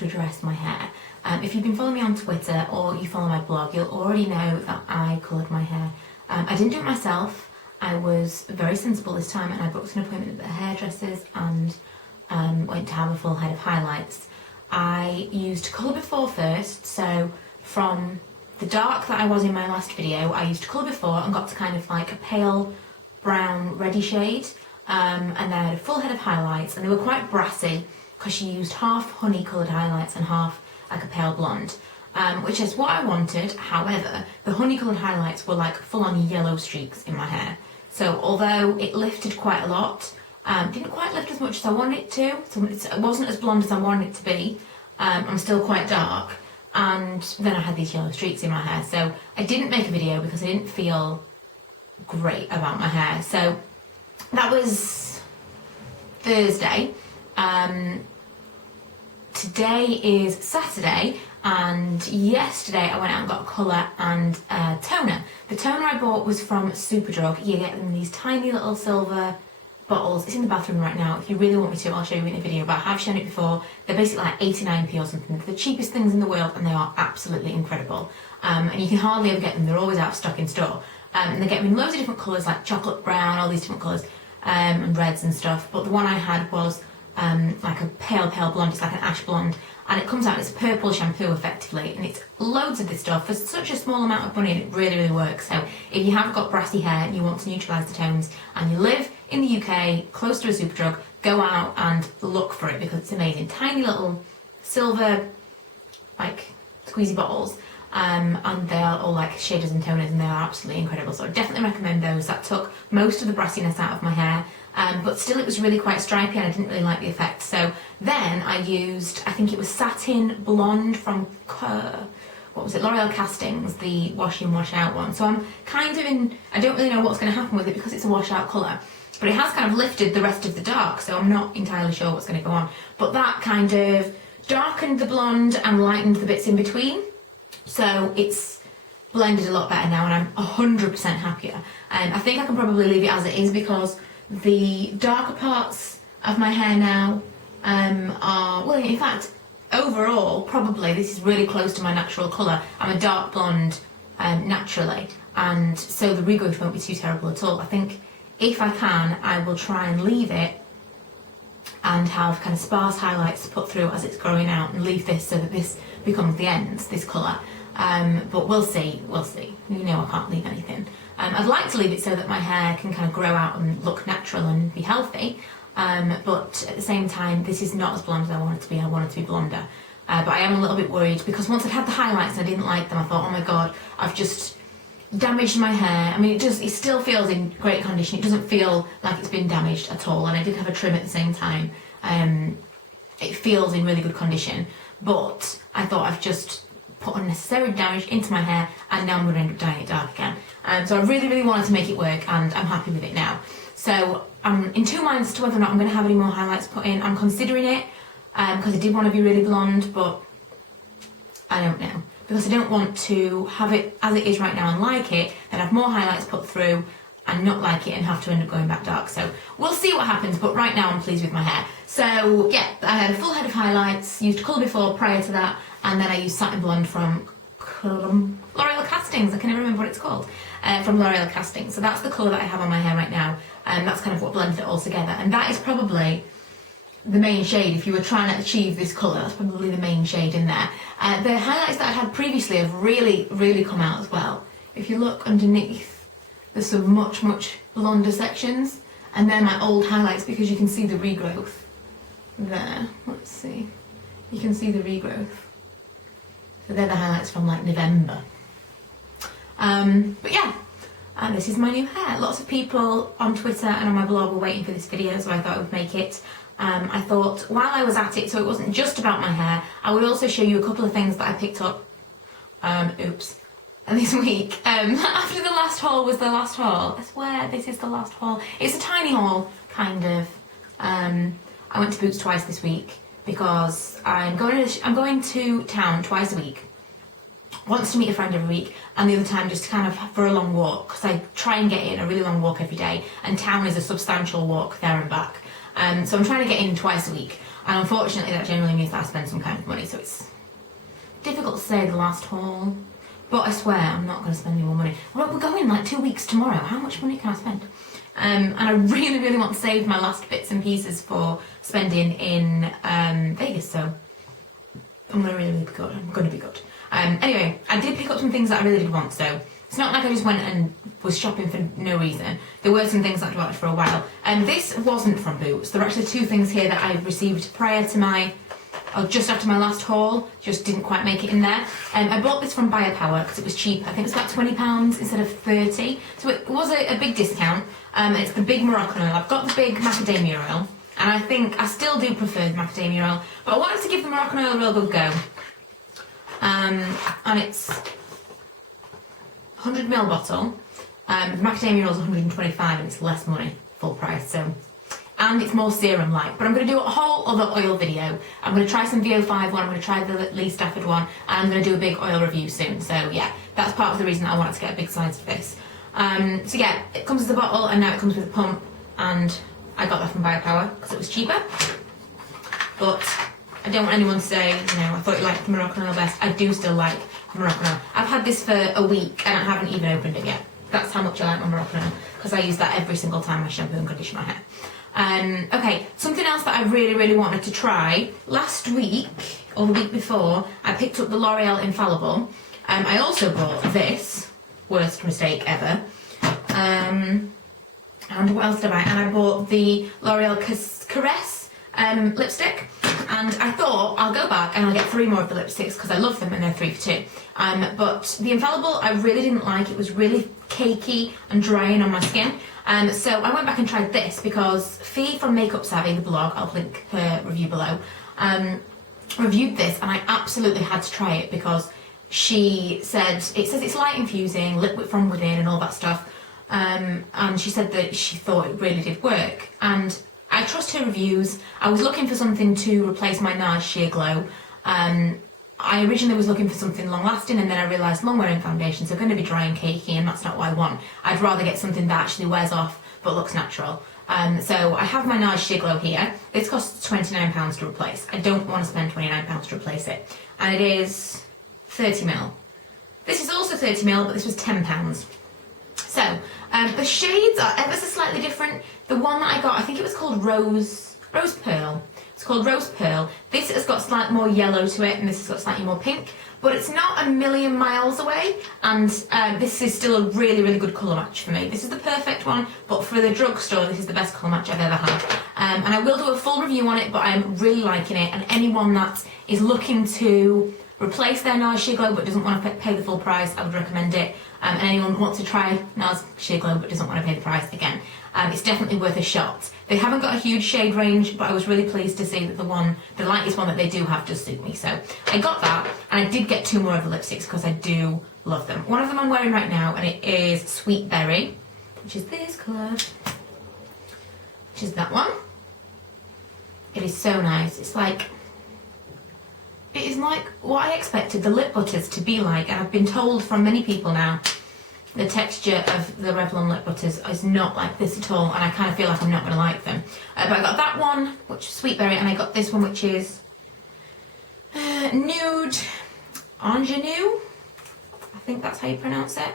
to address my hair. If you've been following me on Twitter or you follow my blog, you'll already know that I coloured my hair. I didn't do it myself. I was very sensible this time and I booked an appointment at the hairdressers and went to have a full head of highlights. I used Colour Before first, so from the dark that I was in my last video, I used Colour Before and got to kind of like a pale brown reddy shade, and then I had a full head of highlights, and they were quite brassy because she used half honey coloured highlights and half like a pale blonde, which is what I wanted. However, the honey coloured highlights were like full on yellow streaks in my hair, so although it lifted quite a lot, didn't quite lift as much as I wanted it to, so it wasn't as blonde as I wanted it to be. I'm still quite dark, and then I had these yellow streaks in my hair, so I didn't make a video because I didn't feel great about my hair. So that was Thursday. Today is Saturday, and yesterday I went out and got a colour and a toner. The toner I bought was from Superdrug. You get them in these tiny little silver bottles. It's in the bathroom right now. If you really want me to, I'll show you in a video, but I have shown it before. They're basically like 89p or something. They're the cheapest things in the world and they are absolutely incredible. And you can hardly ever get them. They're always out of stock in store. And they get them in loads of different colours, like chocolate brown, all these different colours, and reds and stuff. But the one I had was like a pale blonde. It's like an ash blonde, and it comes out, it's a purple shampoo effectively, and it's loads of this stuff for such a small amount of money, and it really works. So if you have got brassy hair and you want to neutralise the tones and you live in the UK close to a Superdrug, go out and look for it because it's amazing. Tiny little silver like squeezy bottles, and they are all like shaders and toners, and they are absolutely incredible. So I definitely recommend those. That took most of the brassiness out of my hair, but still it was really quite stripy and I didn't really like the effect. So then I used, I think it was Satin Blonde from what was it, L'Oreal Castings, the wash in wash out one. So I'm kind of in, I don't really know what's going to happen with it because it's a wash out colour, but it has kind of lifted the rest of the dark, so I'm not entirely sure what's going to go on. But that kind of darkened the blonde and lightened the bits in between. So it's blended a lot better now and I'm 100% happier. I think I can probably leave it as it is because the darker parts of my hair now are, well, in fact, overall, probably this is really close to my natural colour. I'm a dark blonde naturally, and so the regrowth won't be too terrible at all. I think if I can, I will try and leave it and have kind of sparse highlights to put through as it's growing out and leave this so that this becomes the ends, this colour. But we'll see. You know I can't leave anything. I'd like to leave it so that my hair can kind of grow out and look natural and be healthy, but at the same time this is not as blonde as I want it to be. I want it to be blonder. But I am a little bit worried because once I'd had the highlights and I didn't like them, I thought, oh my god, I've just damaged my hair. I mean, it still feels in great condition. It doesn't feel like it's been damaged at all, and I did have a trim at the same time. It feels in really good condition, but I thought I've just put unnecessary damage into my hair and now I'm going to end up dyeing it dark again. So I really wanted to make it work and I'm happy with it now. So I'm in two minds as to whether or not I'm going to have any more highlights put in. I'm considering it because I did want to be really blonde, but I don't know. Because I don't want to have it as it is right now and like it, then have more highlights put through and not like it and have to end up going back dark. So we'll see what happens, but right now I'm pleased with my hair. So yeah, I had a full head of highlights, used Colour Before prior to that, and then I used Satin Blonde from L'Oreal Castings. I can never remember what it's called. From L'Oreal Castings. So that's the colour that I have on my hair right now, and that's kind of what blended it all together. And that is probably the main shade. If you were trying to achieve this colour, that's probably the main shade in there. The highlights that I had previously have really come out as well. If you look underneath, there's some much blonder sections, and they're my old highlights because you can see the regrowth there. Let's see, you can see the regrowth. So they're the highlights from like November. But yeah, this is my new hair. Lots of people on Twitter and on my blog were waiting for this video, so I thought I would make it. I thought while I was at it, so it wasn't just about my hair, I would also show you a couple of things that I picked up, this week. After the last haul was the last haul. I swear this is the last haul. It's a tiny haul, kind of. I went to Boots twice this week because I'm going to town twice a week. Once to meet a friend every week, and the other time just kind of for a long walk, because I try and get in a really long walk every day, and town is a substantial walk there and back. So I'm trying to get in twice a week. And unfortunately that generally means that I spend some kind of money, so it's difficult to say the last haul. But I swear I'm not going to spend any more money. Well, we're going like 2 weeks tomorrow. How much money can I spend? And I really, really want to save my last bits and pieces for spending in Vegas, so I'm going to really be good. I'm going to be good. Anyway, I did pick up some things that I really did want, so it's not like I just went and was shopping for no reason. There were some things that I'd wanted for a while. And this wasn't from Boots. There are actually 2 things here that I received prior to my, or just after my last haul, just didn't quite make it in there. I bought this from Biopower because it was cheap. I think it was about £20 instead of 30. So it was a big discount. It's the big Moroccan oil. I've got the big macadamia oil, and I think I still do prefer the macadamia oil, but I wanted to give the Moroccan oil a real good go. And it's 100ml bottle. The macadamia oil is 125 and it's less money, full price. So, and it's more serum like. But I'm going to do a whole other oil video. I'm going to try some VO5 one, I'm going to try the Lee Stafford one, and I'm going to do a big oil review soon. So yeah, that's part of the reason I wanted to get a big size for this. So yeah, it comes with a bottle and now it comes with a pump, and I got that from Biopower because it was cheaper. But I don't want anyone to say, you know, I thought you liked the Moroccan oil best. I do still like Moroccan oil. I've had this for a week and I haven't even opened it yet. That's how much I like my Moroccan oil, because I use that every single time I shampoo and condition my hair. Okay, something else that I really, really wanted to try. Last week, or the week before, I picked up the L'Oreal Infallible. I also bought this, worst mistake ever. And what else did I buy? And I bought the L'Oreal Caresse lipstick. And I thought I'll go back and I'll get 3 more of the lipsticks because I love them and they're 3 for 2. But the Infallible I really didn't like. It was really cakey and drying on my skin. So I went back and tried this because Fee from Makeup Savvy, the blog, I'll link her review below, reviewed this, and I absolutely had to try it because she said, it says it's light infusing, liquid from within and all that stuff. And she said that she thought it really did work. And I trust her reviews. I was looking for something to replace my NARS Sheer Glow. I originally was looking for something long lasting, and then I realised long wearing foundations are going to be dry and cakey, and that's not what I want. I'd rather get something that actually wears off but looks natural. So I have my NARS Sheer Glow here. This costs £29 to replace. I don't want to spend £29 to replace it. And it is 30ml. This is also 30ml, but this was £10. So, the shades are ever so slightly different. The one that I got, I think it was called Rose Pearl. It's called Rose Pearl. This has got slightly more yellow to it, and this has got slightly more pink. But it's not a million miles away, and this is still a really, really good colour match for me. This is the perfect one, but for the drugstore, this is the best colour match I've ever had. And I will do a full review on it, but I'm really liking it, and anyone that is looking to replace their NARS Sheer Glow but doesn't want to pay the full price, I would recommend it. And anyone who wants to try NARS Sheer Glow but doesn't want to pay the price, again, it's definitely worth a shot. They haven't got a huge shade range, but I was really pleased to see that the lightest one that they do have does suit me. So I got that, and I did get 2 more of the lipsticks because I do love them. One of them I'm wearing right now, and it is Sweet Berry, which is this colour, which is that one. It is so nice. It's like, it is like what I expected the lip butters to be like, and I've been told from many people now the texture of the Revlon lip butters is not like this at all, and I kind of feel like I'm not going to like them. But I got that one, which is Sweet Berry, and I got this one, which is Nude Ingenue. I think that's how you pronounce it.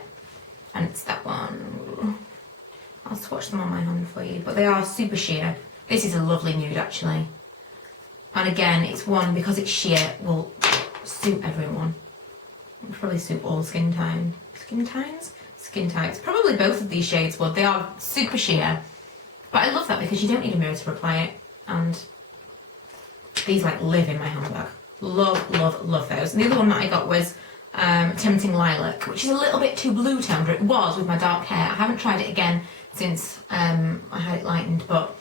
And it's that one. I'll swatch them on my hand for you, but they are super sheer. This is a lovely nude, actually. And again, it's one, because it's sheer, will suit everyone. It'll probably suit all skin types. Probably both of these shades would. They are super sheer. But I love that because you don't need a mirror to apply it. And these like live in my handbag. Love, love, love those. And the other one that I got was Tempting Lilac, which is a little bit too blue toned. It was with my dark hair. I haven't tried it again since I had it lightened, but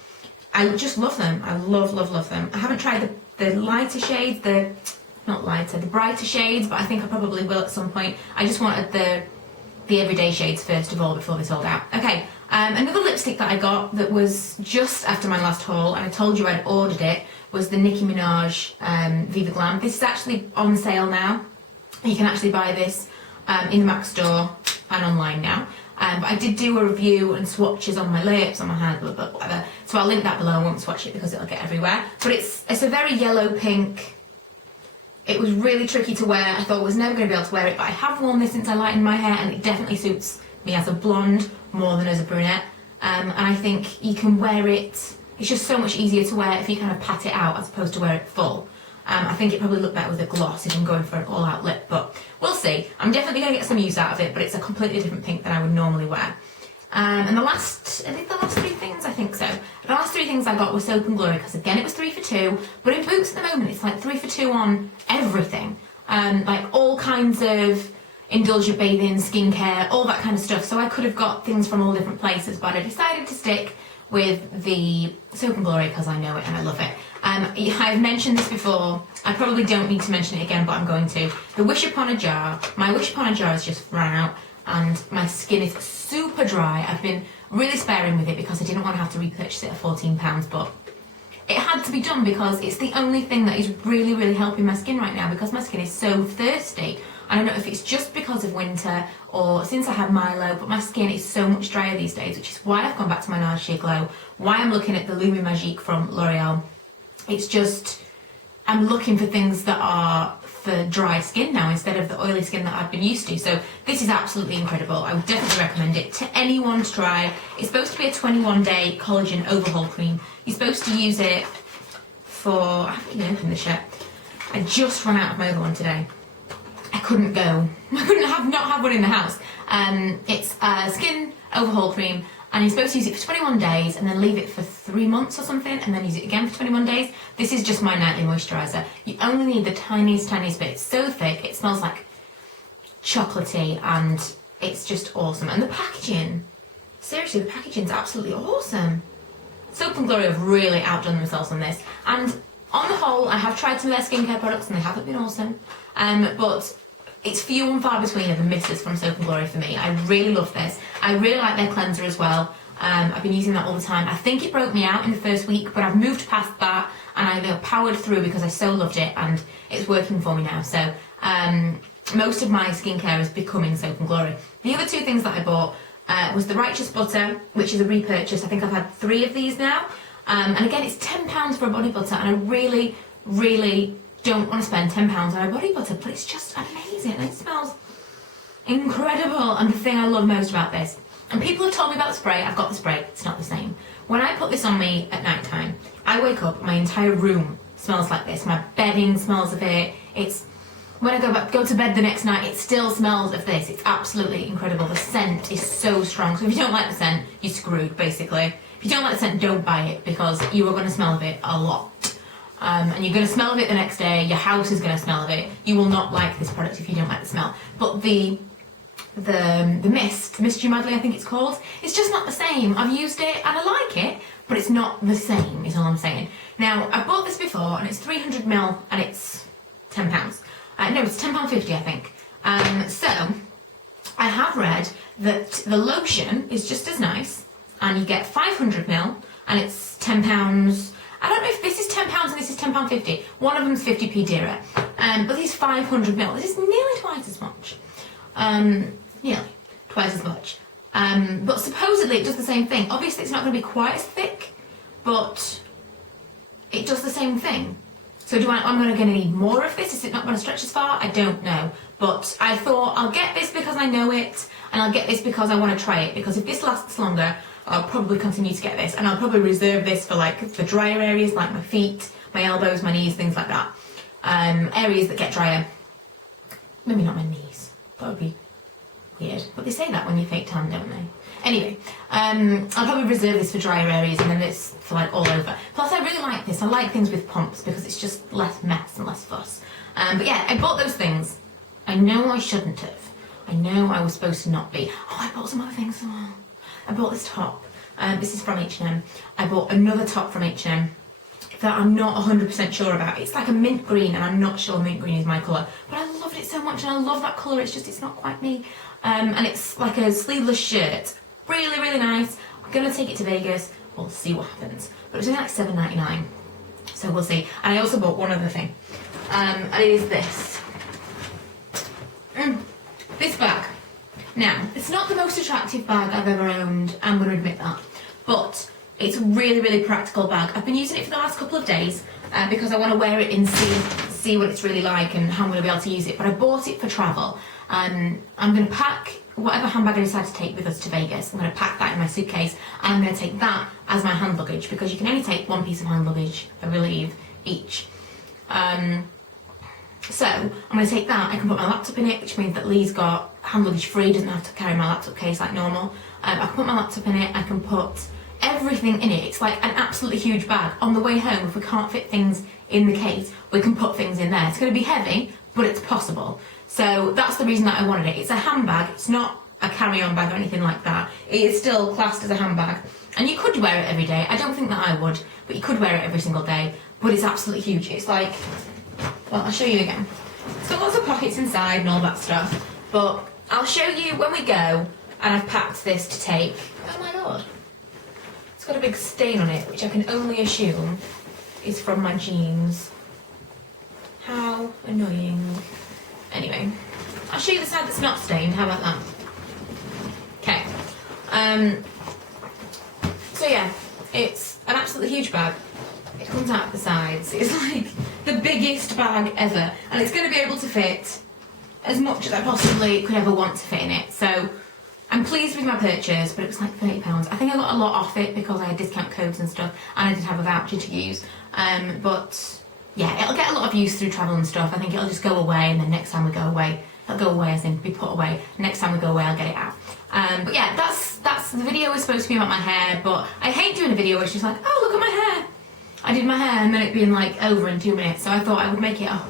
I just love them. I love, love, love them. I haven't tried the lighter shades, the brighter shades, but I think I probably will at some point. I just wanted the everyday shades first of all before they sold out. Okay, another lipstick that I got that was just after my last haul, and I told you I'd ordered it, was the Nicki Minaj Viva Glam. This is actually on sale now. You can actually buy this in the MAC store and online now. But I did do a review and swatches on my lips, on my hand, but whatever. So I'll link that below. I won't swatch it because it'll get everywhere. But it's a very yellow pink. It was really tricky to wear. I thought I was never going to be able to wear it, but I have worn this since I lightened my hair, and it definitely suits me as a blonde more than as a brunette. And I think you can wear it. It's just so much easier to wear if you kind of pat it out as opposed to wear it full. I think it probably looked better with a gloss if I'm going for an all-out lip, but we'll see. I'm definitely going to get some use out of it, but it's a completely different pink than I would normally wear. And the last 3 things? I think so. The last 3 things I got were Soap and Glory, because again it was 3 for 2, but in Boots at the moment it's like 3 for 2 on everything. Like all kinds of indulgent bathing, skincare, all that kind of stuff. So I could have got things from all different places, but I decided to stick with the Soap and Glory because I know it and I love it. I've mentioned this before. I probably don't need to mention it again, but I'm going to. The Wish Upon a Jar. My Wish Upon a Jar has just run out, and my skin is super dry. I've been really sparing with it because I didn't want to have to repurchase it at £14, but it had to be done because it's the only thing that is really, really helping my skin right now because my skin is so thirsty. I don't know if it's just because of winter or since I had Milo, but my skin is so much drier these days, which is why I've gone back to my Nars Sheer Glow, why I'm looking at the Lumi Magique from L'Oreal. It's just, I'm looking for things that are for dry skin now instead of the oily skin that I've been used to. So this is absolutely incredible. I would definitely recommend it to anyone to try. It's supposed to be a 21-day collagen overhaul cream. You're supposed to use it for, I haven't even opened this yet. I just ran out of my other one today. I couldn't go. I couldn't not have one in the house. It's a skin overhaul cream, and you're supposed to use it for 21 days and then leave it for 3 months or something and then use it again for 21 days. This is just my nightly moisturiser. You only need the tiniest bit. It's so thick, it smells like chocolatey, and it's just awesome. And the packaging, seriously, the packaging's absolutely awesome. Soap and Glory have really outdone themselves on this. And on the whole, I have tried some of their skincare products and they haven't been awesome. But it's few and far between of the misses from Soap and Glory for me. I really love this. I really like their cleanser as well. I've been using that all the time. I think it broke me out in the first week, but I've moved past that and I powered through because I so loved it and it's working for me now. So most of my skincare is becoming Soap and Glory. The other 2 things that I bought was the Righteous Butter, which is a repurchase. I think I've had 3 of these now. And again, it's £10 for a body butter, and I really, really don't want to spend £10 on a body butter, but it's just amazing. It smells incredible. And the thing I love most about this, and people have told me about the spray, I've got the spray, it's not the same. When I put this on me at night time, I wake up, my entire room smells like this. My bedding smells of it. It's when I go to bed the next night, it still smells of this. It's absolutely incredible. The scent is so strong. So if you don't like the scent, you're screwed, basically. If you don't like the scent, don't buy it because you are going to smell of it a lot. And you're going to smell of it the next day. Your house is going to smell of it. You will not like this product if you don't like the smell. But the Mystery Madly, I think it's called, it's just not the same. I've used it and I like it, but it's not the same, is all I'm saying. Now, I bought this before and it's 300ml and it's £10. No, it's £10.50, I think. So, I have read that the lotion is just as nice, and you get 500ml, and it's £10. I don't know if this is £10 and this is £10.50. One of them's 50p dearer. But these 500ml, this is nearly twice as much. Nearly twice as much. But supposedly it does the same thing. Obviously it's not going to be quite as thick, but it does the same thing. So I'm going to need more of this? Is it not going to stretch as far? I don't know. But I thought I'll get this because I know it, and I'll get this because I want to try it. Because if this lasts longer, I'll probably continue to get this. And I'll probably reserve this for like the drier areas, like my feet, my elbows, my knees, things like that. Areas that get drier. Maybe not my knees. That would be weird. But they say that when you fake tan, don't they? Anyway, I'll probably reserve this for drier areas and then this for like all over. Plus I really like this. I like things with pumps because it's just less mess and less fuss. But yeah, I bought those things. I know I shouldn't have. I know I was supposed to not be. Oh, I bought some other things as well. I bought this top. This is from H&M. I bought another top from H&M that I'm not 100% sure about. It's like a mint green and I'm not sure mint green is my colour. But I loved it so much and I love that colour. It's not quite me. And it's like a sleeveless shirt. Really, really nice. I'm going to take it to Vegas. We'll see what happens. But it was only like $7.99. So we'll see. And I also bought one other thing. And it is this. This bag. Now, it's not the most attractive bag I've ever owned, I'm going to admit that, but it's a really, really practical bag. I've been using it for the last couple of days because I want to wear it and see what it's really like and how I'm going to be able to use it, but I bought it for travel. I'm going to pack whatever handbag I decide to take with us to Vegas. I'm going to pack that in my suitcase, and I'm going to take that as my hand luggage, because you can only take one piece of hand luggage, I believe, each. So I'm going to take that. I can put my laptop in it, which means that Lee's got hand luggage free, doesn't have to carry my laptop case like normal. I can put my laptop in it, I can put everything in it. It's like an absolutely huge bag. On the way home, if we can't fit things in the case, we can put things in there. It's going to be heavy, but it's possible. So that's the reason that I wanted it. It's a handbag, it's not a carry-on bag or anything like that. It is still classed as a handbag. And you could wear it every day. I don't think that I would, but you could wear it every single day. But it's absolutely huge. It's like, well, I'll show you again. It's got lots of pockets inside and all that stuff. But I'll show you when we go, and I've packed this to take. Oh my lord. It's got a big stain on it, which I can only assume is from my jeans. How annoying. Anyway, I'll show you the side that's not stained. How about that? Okay. So yeah, it's an absolutely huge bag. It comes out of the sides. It's like the biggest bag ever, and it's going to be able to fit as much as I possibly could ever want to fit in it. So I'm pleased with my purchase, but it was like £30. I think I got a lot off it because I had discount codes and stuff, and I did have a voucher to use. But yeah, it'll get a lot of use through travel and stuff. I think it'll just go away, and then next time we go away, it'll go away as in be put away. Next time we go away, I'll get it out. But yeah, that's the video was supposed to be about my hair, but I hate doing a video where it's just like, oh, look at my hair. I did my hair and then it being like over in 2 minutes, so I thought I would make it a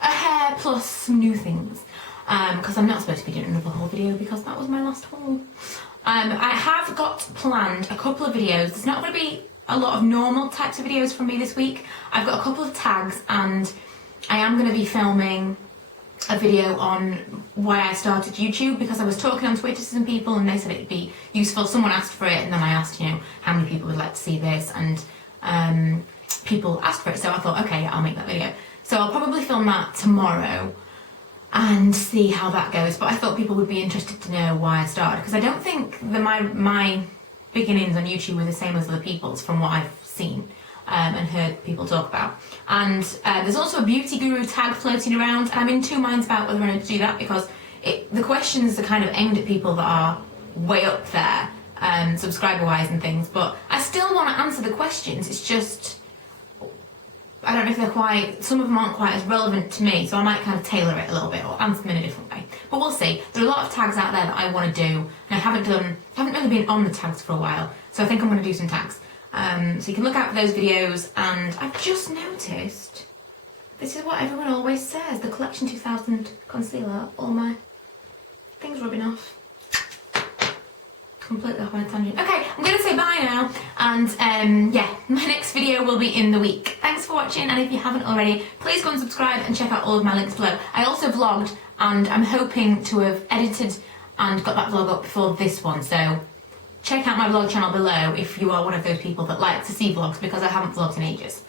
hair plus some new things. Because I'm not supposed to be doing another haul video because that was my last haul. I have got planned a couple of videos. There's not going to be a lot of normal types of videos from me this week. I've got a couple of tags, and I am going to be filming a video on why I started YouTube, because I was talking on Twitter to some people and they said it'd be useful. Someone asked for it, and then I asked, you know, how many people would like to see this, and people asked for it, so I thought, okay, I'll make that video. So I'll probably film that tomorrow and see how that goes, but I thought people would be interested to know why I started, because I don't think that my beginnings on YouTube were the same as other people's from what I've seen and heard people talk about. And there's also a beauty guru tag floating around, and I'm in two minds about whether I want to do that, because the questions are kind of aimed at people that are way up there, subscriber wise and things, but I still want to answer the questions. It's just, I don't know if they're quite, some of them aren't quite as relevant to me, so I might kind of tailor it a little bit or answer them in a different way. But we'll see. There are a lot of tags out there that I want to do, and I haven't really been on the tags for a while, so I think I'm going to do some tags. So you can look out for those videos. And I've just noticed, this is what everyone always says, the Collection 2000 concealer, all my things rubbing off. Completely off on a tangent. Okay, I'm going to say bye now, and yeah, my next video will be in the week. Thanks for watching, and if you haven't already, please go and subscribe and check out all of my links below. I also vlogged, and I'm hoping to have edited and got that vlog up before this one, so check out my vlog channel below if you are one of those people that like to see vlogs, because I haven't vlogged in ages.